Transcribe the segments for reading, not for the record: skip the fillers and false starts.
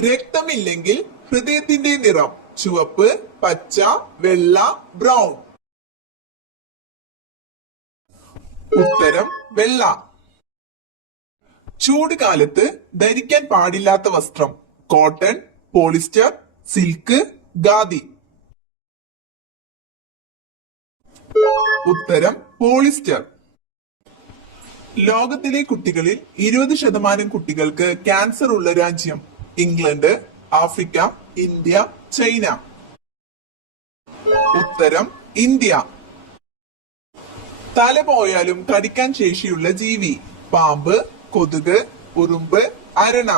രക്തമില്ലെങ്കിൽ ഹൃദയത്തിന്റെ നിറം ചുവപ്പ്, പച്ച, വെള്ള, ബ്രൗൺ. ഉത്തരം വെള്ള. ചൂട് കാലത്ത് ധരിക്കാൻ പാടില്ലാത്ത വസ്ത്രം കോട്ടൺ, പോളിസ്റ്റർ, സിൽക്ക്, ഖാദി. ഉത്തരം പോളിസ്റ്റർ. ലോകത്തിലെ കുട്ടികളിൽ 20% കുട്ടികൾക്ക് ക്യാൻസർ ഉള്ള രാജ്യം ഇംഗ്ലണ്ട്, ആഫ്രിക്ക, ഇന്ത്യ, ചൈന. ഉത്തരം ഇന്ത്യ. തല പോയാലും കടിക്കാൻ ശേഷിയുള്ള ജീവി പാമ്പ്, കൊതുക്, ഉറുമ്പ്, അരണ.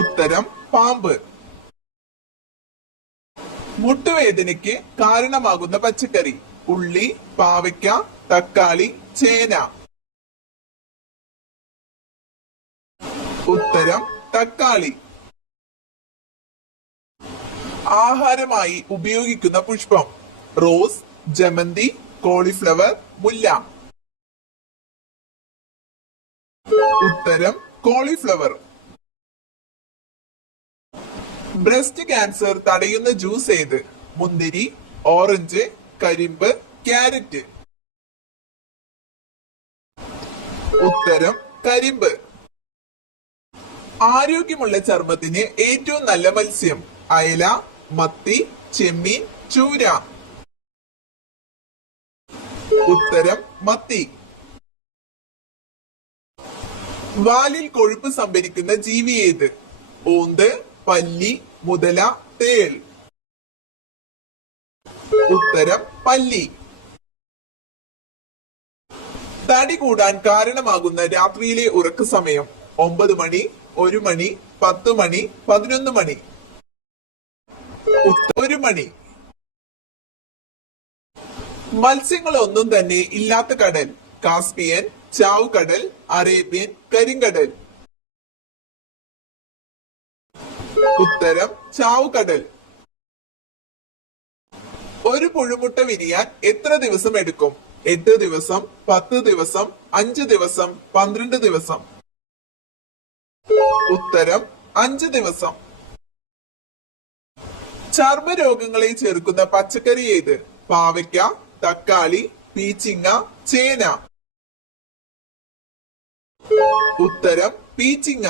ഉത്തരം പാമ്പ്. മുട്ടുവേദനയ്ക്ക് കാരണമാകുന്ന പച്ചക്കറി ഉള്ളി, പാവയ്ക്ക, തക്കാളി, ചേന. ഉത്തരം തക്കാളി. ആഹാരമായി ഉപയോഗിക്കുന്ന പുഷ്പം റോസ്, ജമന്തി, കോളിഫ്ലവർ, മുല്ല. ഉത്തരം കോളിഫ്ലവർ. ബ്രസ്റ്റ് ക്യാൻസർ തടയുന്ന ജ്യൂസ് ഏത് മുന്തിരി, ഓറഞ്ച്, കരിമ്പ്, ക്യാരറ്റ്. ഉത്തരം കരിമ്പ്. ആരോഗ്യമുള്ള ചർമ്മത്തിന് ഏറ്റവും നല്ല മത്സ്യം അയല, മത്തി, ചെമ്മീൻ, ചൂര. ഉത്തരം മത്തി. വാലിൽ കൊഴുപ്പ് സംഭരിക്കുന്ന ജീവി ഏത് ഓന്ത്, പല്ലി, മുതല, തേൾ. ഉത്തരം പല്ലി. തടി കൂടാൻ കാരണമാകുന്ന രാത്രിയിലെ ഉറക്ക സമയം 9 മണി, 1 മണി, 10 മണി, 11 മണി. 1 മണി. മത്സ്യങ്ങളൊന്നും തന്നെ ഇല്ലാത്ത കടൽ കാസ്പിയൻ, ചാവുകടൽ, അറേബ്യൻ, കരിങ്കടൽ. ഉത്തരം ചാവുകടൽ. ഒരു പുഴുമുട്ട വിരിയാൻ എത്ര ദിവസം എടുക്കും 8 ദിവസം, 10 ദിവസം, 5 ദിവസം, 12 ദിവസം. ഉത്തരം 5 ദിവസം. ചർമ്മരോഗങ്ങളെ ചെറുക്കുന്ന പച്ചക്കറി ഏത് പാവയ്ക്ക, തക്കാളി, പീച്ചിങ്ങ, ചേന. ഉത്തരം പീച്ചിങ്ങ.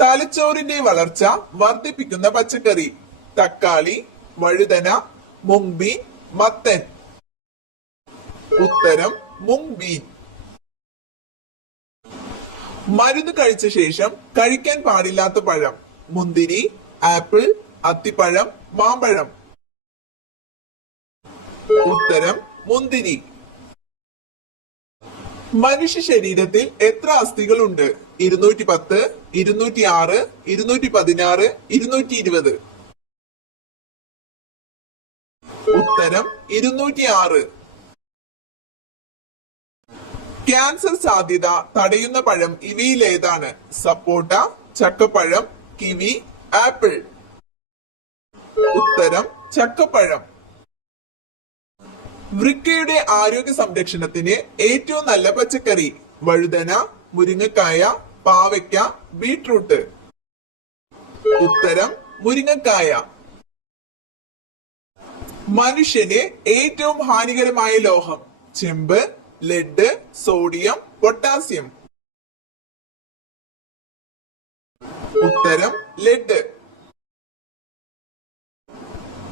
തലച്ചോറിന്റെ വളർച്ച വർദ്ധിപ്പിക്കുന്ന പച്ചക്കറി തക്കാളി, വഴുതന, മുങ്ബീൻ, മത്തൻ. ഉത്തരം മുങ്ബീൻ. മരുന്ന് കഴിച്ച ശേഷം കഴിക്കാൻ പാടില്ലാത്ത പഴം മുന്തിരി, ആപ്പിൾ, അത്തിപ്പഴം, മാമ്പഴം. ഉത്തരം മുന്തിരി. മനുഷ്യ ശരീരത്തിൽ എത്ര അസ്ഥികൾ ഉണ്ട് 210, 206, 216, 220. ഉത്തരം 206. ക്യാൻസർ സാധ്യത തടയുന്ന പഴം ഇവയിൽ ഏതാണ് സപ്പോട്ട, ചക്കപ്പഴം, കിവി, ആപ്പിൾ. ഉത്തരം ചക്കപ്പഴം. വൃക്കയുടെ ആരോഗ്യ സംരക്ഷണത്തിന് ഏറ്റവും നല്ല പച്ചക്കറി വഴുതന, മുരിങ്ങക്കായ, പാവയ്ക്ക, ബീട്രൂട്ട്. ഉത്തരം മുരിങ്ങക്കായ. മനുഷ്യന് ഏറ്റവും ഹാനികരമായ ലോഹം ചെമ്പ്, ലെഡ്, സോഡിയം, പൊട്ടാസ്യം. ഉത്തരം ലെഡ്.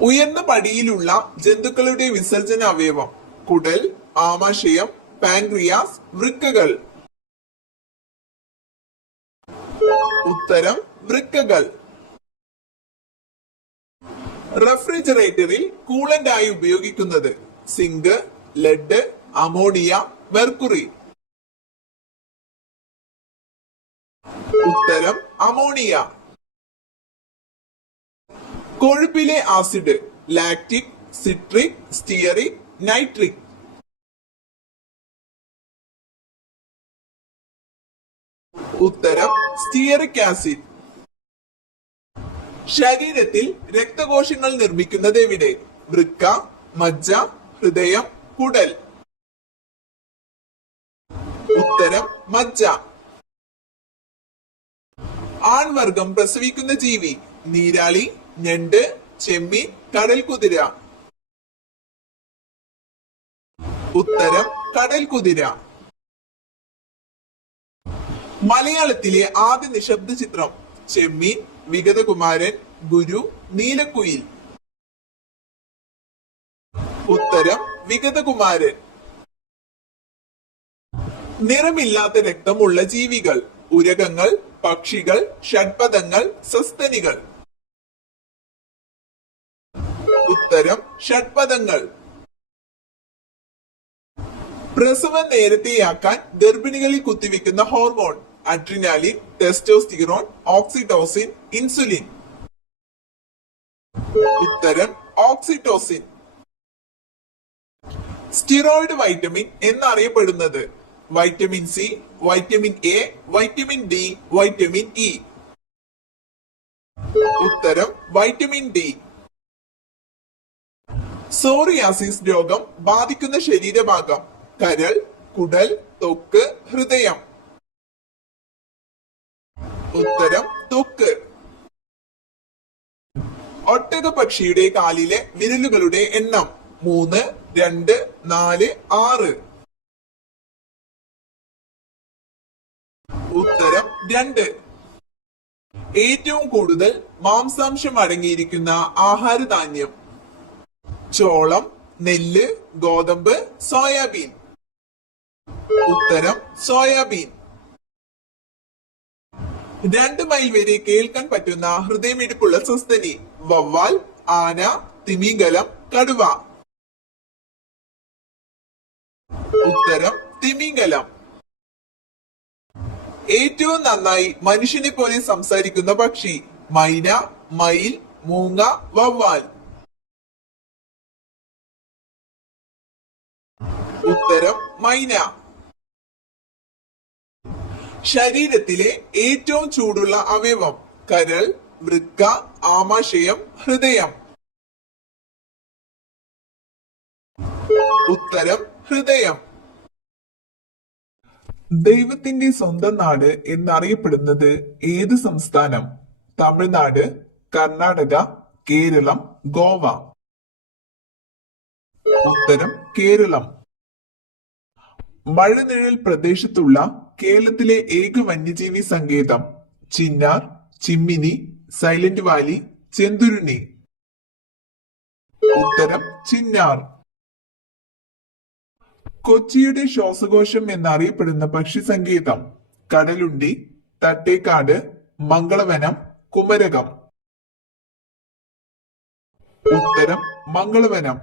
ഉയർന്ന പടിയിലുള്ള ജന്തുക്കളുടെ വിസർജന അവയവം കുടൽ, ആമാശയം, പാൻക്രിയാസ്, വൃക്കകൾ. ഉത്തരം വൃക്കകൾ. റെഫ്രിജറേറ്ററിൽ കൂളന്റ് ആയി ഉപയോഗിക്കുന്നത് സിങ്ക്, ലെഡ്, അമോണിയ, മെർക്കുറി. ഉത്തരം അമോണിയ. കൊഴുപ്പിലെ acid lactic, citric, stearic, nitric. ഉത്തരം സ്റ്റിയറിക് ആസിഡ്. ശരീരത്തിൽ രക്തകോശങ്ങൾ നിർമ്മിക്കുന്നത് എവിടെ വൃക്ക, മജ്ജ, ഹൃദയം, കുടൽ. ഉത്തരം മജ്ജ. ആൺവർഗം പ്രസവിക്കുന്ന ജീവി നീരാളി, ഞണ്ട്, ചെമ്മീൻ, കടൽ കുതിര. ഉത്തരം കടൽ കുതിര. മലയാളത്തിലെ ആദ്യ നിശബ്ദ ചിത്രം ചെമ്മീൻ, വിഗതകുമാരൻ, ഗുരു, നീലക്കുയിൽ. ഉത്തരം വിഗതകുമാരൻ. നിറമില്ലാത്ത രക്തമുള്ള ജീവികൾ ഉരകങ്ങൾ, പക്ഷികൾ, ഷഡ്പദങ്ങൾ, സസ്തനികൾ. ഉത്തരം ഷഡ്പദങ്ങൾ. പ്രസവം നേരത്തെയാക്കാൻ ഗർഭിണികളിൽ കുത്തിവെക്കുന്ന hormone adrenaline, testosterone, oxytocin, insulin. ഉത്തരം ഓക്സിറ്റോസിൻ. സ്റ്റിറോയിഡ് വൈറ്റമിൻ എന്നറിയപ്പെടുന്നത് vitamin C, vitamin A, vitamin D, vitamin E. ഉത്തരം വൈറ്റമിൻ ഡി. സോറിയാസിസ് രോഗം ബാധിക്കുന്ന ശരീരഭാഗം കരൾ, കുടൽ, ത്വക്ക്, ഹൃദയം. ഉത്തരം ത്വക്ക്. ഒട്ടക പക്ഷിയുടെ കാലിലെ വിരലുകളുടെ എണ്ണം 3, 2, 4, 6. ഉത്തരം 2. ഏറ്റവും കൂടുതൽ മാംസാംശം അടങ്ങിയിരിക്കുന്ന ആഹാരധാന്യം ചോളം, നെല്ല്, ഗോതമ്പ്, സോയാബീൻ. ഉത്തരം സോയാബീൻ. 2 മൈൽ വരെ കേൾക്കാൻ പറ്റുന്ന ഹൃദയമിടിപ്പുള്ള സസ്തനി വവ്വാൽ, ആന, തിമിംഗലം, കടുവ. ഉത്തരം തിമിംഗലം. ഏറ്റവും നന്നായി മനുഷ്യനെ പോലെ സംസാരിക്കുന്ന പക്ഷി മൈന, മയിൽ, മൂങ്ങ, വവ്വാൽ. ഉത്തരം മൈന. ശരീരത്തിലെ ഏറ്റവും ചൂടുള്ള അവയവം കരൾ, വൃക്ക, ആമാശയം, ഹൃദയം. ഉത്തരം ഹൃദയം. ദൈവത്തിന്റെ സ്വന്തം നാട് എന്നറിയപ്പെടുന്നത് ഏത് സംസ്ഥാനം? തമിഴ്നാട്, കർണാടക, കേരളം, ഗോവ. ഉത്തരം കേരളം. മഴനിഴൽ പ്രദേശത്തുള്ള കേരളത്തിലെ ഏക വന്യജീവി സങ്കേതം ചിന്നാർ, ചിമ്മിനി, സൈലന്റ് വാലി, ചെന്തുരുണി. ഉത്തരം ചിന്നാർ. കൊച്ചിയുടെ ശ്വാസകോശം എന്നറിയപ്പെടുന്ന പക്ഷി സങ്കേതം കടലുണ്ടി, തട്ടേക്കാട്, മംഗളവനം, കുമരകം. ഉത്തരം മംഗളവനം.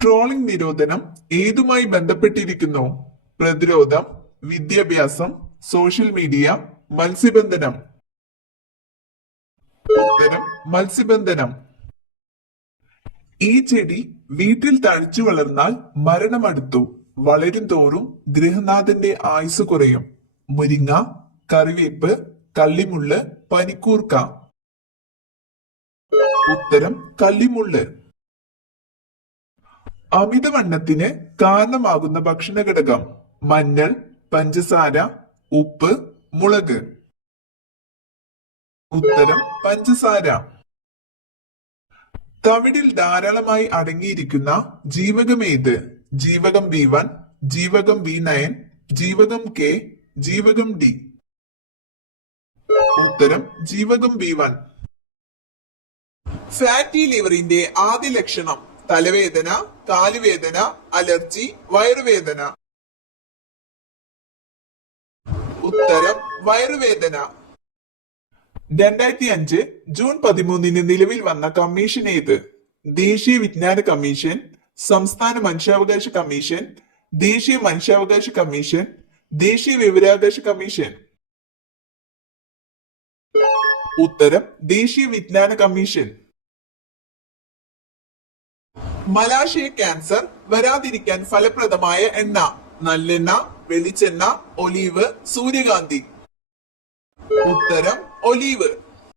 ട്രോളിംഗ് നിരോധനം ഏതുമായി ബന്ധപ്പെട്ടിരിക്കുന്നു? പ്രതിരോധം, വിദ്യാഭ്യാസം, സോഷ്യൽ മീഡിയ, മത്സ്യബന്ധനം. ഉത്തരം മത്സ്യബന്ധനം. ഈ ചെടി വീട്ടിൽ തഴച്ചു വളർന്നാൽ മരണമടുത്തു. വളരും തോറും ഗൃഹനാഥന്റെ ആയുസ് കുറയും. മുരിങ്ങ, കറിവേപ്പ്, കള്ളിമുള്ള്, പനിക്കൂർക്ക. ഉത്തരം കള്ളിമുള്ള്. അമിതവണ്ണത്തിന് കാരണമാകുന്ന ഭക്ഷണ ഘടകം മഞ്ഞൾ, പഞ്ചസാര, ഉപ്പ്, മുളക്. ഉത്തരം പഞ്ചസാര. തവിടിൽ ധാരാളമായി അടങ്ങിയിരിക്കുന്ന ജീവകമേത്? ജീവകം B1, ജീവകം B9, ജീവകം K, ജീവകം D. ഉത്തരം ജീവകം B1. ഫാറ്റി ലിവറിന്റെ ആദ്യ ലക്ഷണം തലവേദന, കാലുവേദന, അലർജി, വയറുവേദന. ഉത്തരം വയറുവേദന. 2005 ജൂൺ 13 നിലവിൽ വന്ന കമ്മീഷൻ ഏത്? ദേശീയ വിജ്ഞാന കമ്മീഷൻ, സംസ്ഥാന മനുഷ്യാവകാശ കമ്മീഷൻ, ദേശീയ മനുഷ്യാവകാശ കമ്മീഷൻ, ദേശീയ വിവരാവകാശ കമ്മീഷൻ. ഉത്തരം ദേശീയ വിജ്ഞാന കമ്മീഷൻ. മലാശയ ക്യാൻസർ വരാതിരിക്കാൻ ഫലപ്രദമായ എണ്ണ നല്ലെണ്ണ, വെളിച്ചെണ്ണ, ഒലീവ്, സൂര്യകാന്തി. ഉത്തരം ഒലീവ്.